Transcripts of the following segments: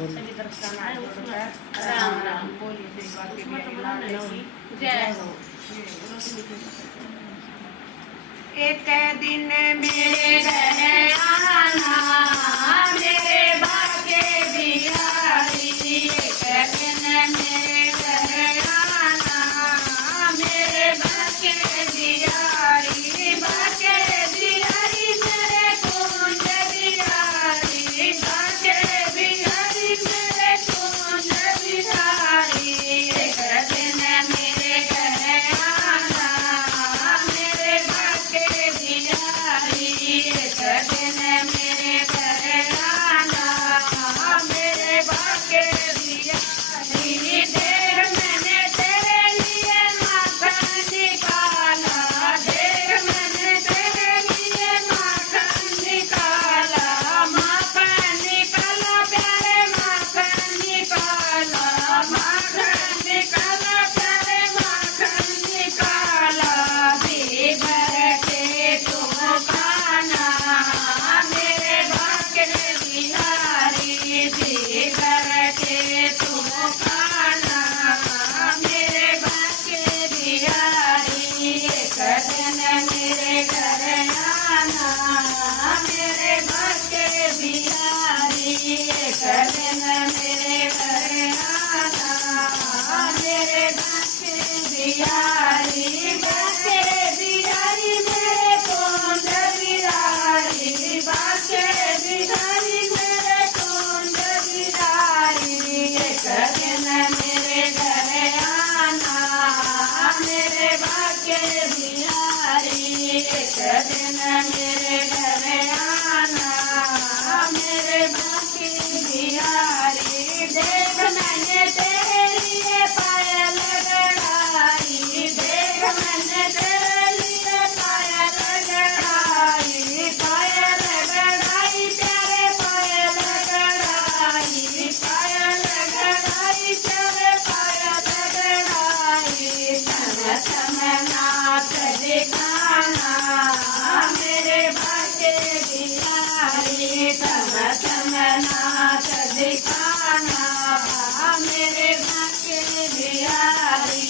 सभी तरफ का नाम जोड़कर राम राम बोली श्री काकी जय हो। एक दिन मेरे घर आना मेरे बाके बिहारी, एक दिन मेरे घर आना मेरे बाके बिहारी, बाके बिहारी मेरे कुंज बिहारी, बाके बिहारी मेरे कुंज बिहारी। एक दिन मेरे घर आना मेरे बाके बिहारी, एक दिन मेरे घर आना मेरे बाके बिहारी। देख मैंने तेरे लिए माखन निकाला, देख मैंने तेरे लिए माखन निकाला, माखन निकाला प्यारे माखन निकाला, माखन निकाला प्यारे माखन निकाला। भी भर के तुम खाना मेरे बाके बिहारी, भी भर के तुम खाना मेरे बाके बिहारी। एक दिन मेरे घर आना मेरे बाके बिहारी, एक दिन मेरे घर आना मेरे बाके बिहारी, बाके बिहारी मेरे कुंज बिहारी, बाके बिहारी मेरे कुंज बिहारी। एक दिन मेरे घर आना मेरे बाके बिहारी, एक दिन मेरे घर आना मेरे बाके बिहारी। देख मैंने तेरे लिए पायल गड़ाई, देख मैंने तेरे लिए पायल गड़ाई, पायल गड़ाई प्यारे पायल गड़ाई, पायल गड़ाई प्यारे पायल गड़ाई। तम तम नाच दिखाना मेरे बाके बिहारी, तम तम नाच दिखाना मेरे बाके बिहारी।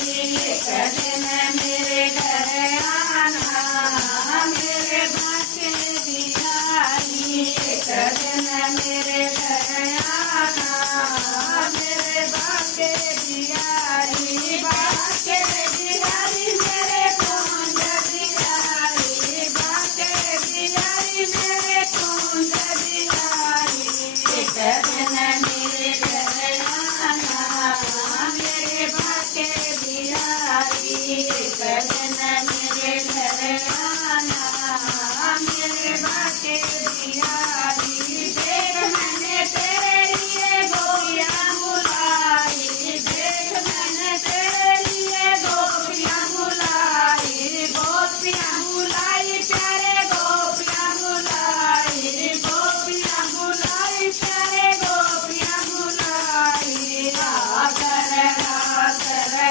एक दिन मेरे घर आना मेरे बाके बिहारी, एक दिन मेरे घर आना मेरे बाके बिहारी, बाके बिहारी मेरे कुंज बिहारी, बाके बिहारी मेरे कुंज बिहारी। एक दिन मेरे घर आना मेरे बाके बिहारी, एक दिन मेरे घर आना मेरे बाके बिहारी। देख मैंने तेरे लिए गोपियाँ बुलाई, देख मैंने तेरे लिए गोपियाँ बुलाई, गोपियाँ बुलाई प्यारे गोपियाँ बुलाई, गोपियाँ बुलाई प्यारे गोपियाँ बुलाई। आकर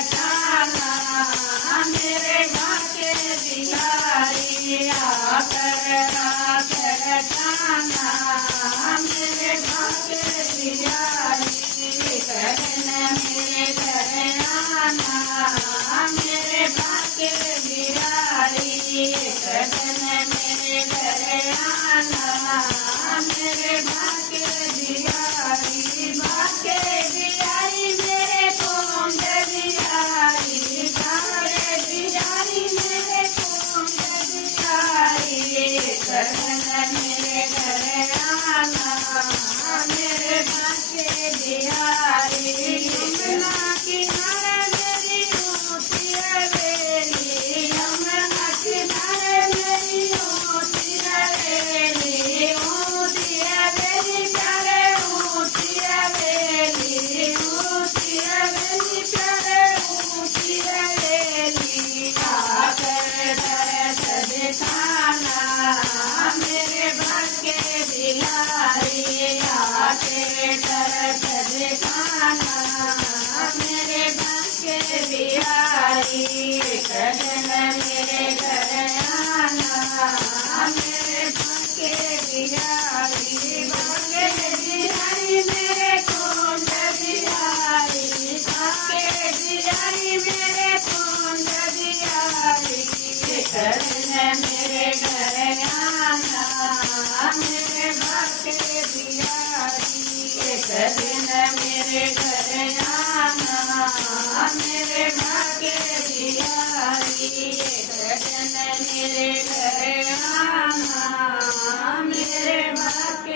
खाना मेरे बाके बिहारी, आकर खाना मेरे बाके बिहारी। एक दिन मेरे घर आना मेरे बाके बिहारी, एक दिन मेरे घर आना मेरे बाके बिहारी, बाके बिहारी मेरे कुंज बिहारी, बाके बिहारी मेरे कुंज बिहारी। एक दिन मेरे घर आना मेरे बाके बिहारी। यमुना किनारे मेरी ऊँची हवेली, यमुना किनारे मेरी ऊँची हवेली, ऊँची हवेली प्यारे ऊँची हवेली, ऊँची हवेली प्यारे ऊँची हवेली। आकर दर्द दिखाना मेरे बाके बिहारी, आकर दर्द दिखाना मेरे बाके बिहारी। एक दिन मेरे घर आना मेरे बाके बिहारी, बाके बिहारी मेरे को दिन मेरे घर आना मेरे भाग्य बिहारी। एक दिन मेरे घर आना मेरे भाग्य बिहारी। एक दिन मेरे घर आना मेरे भाग्य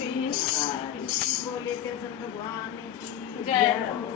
बिहारी। बोले कृष्ण भगवान की जय।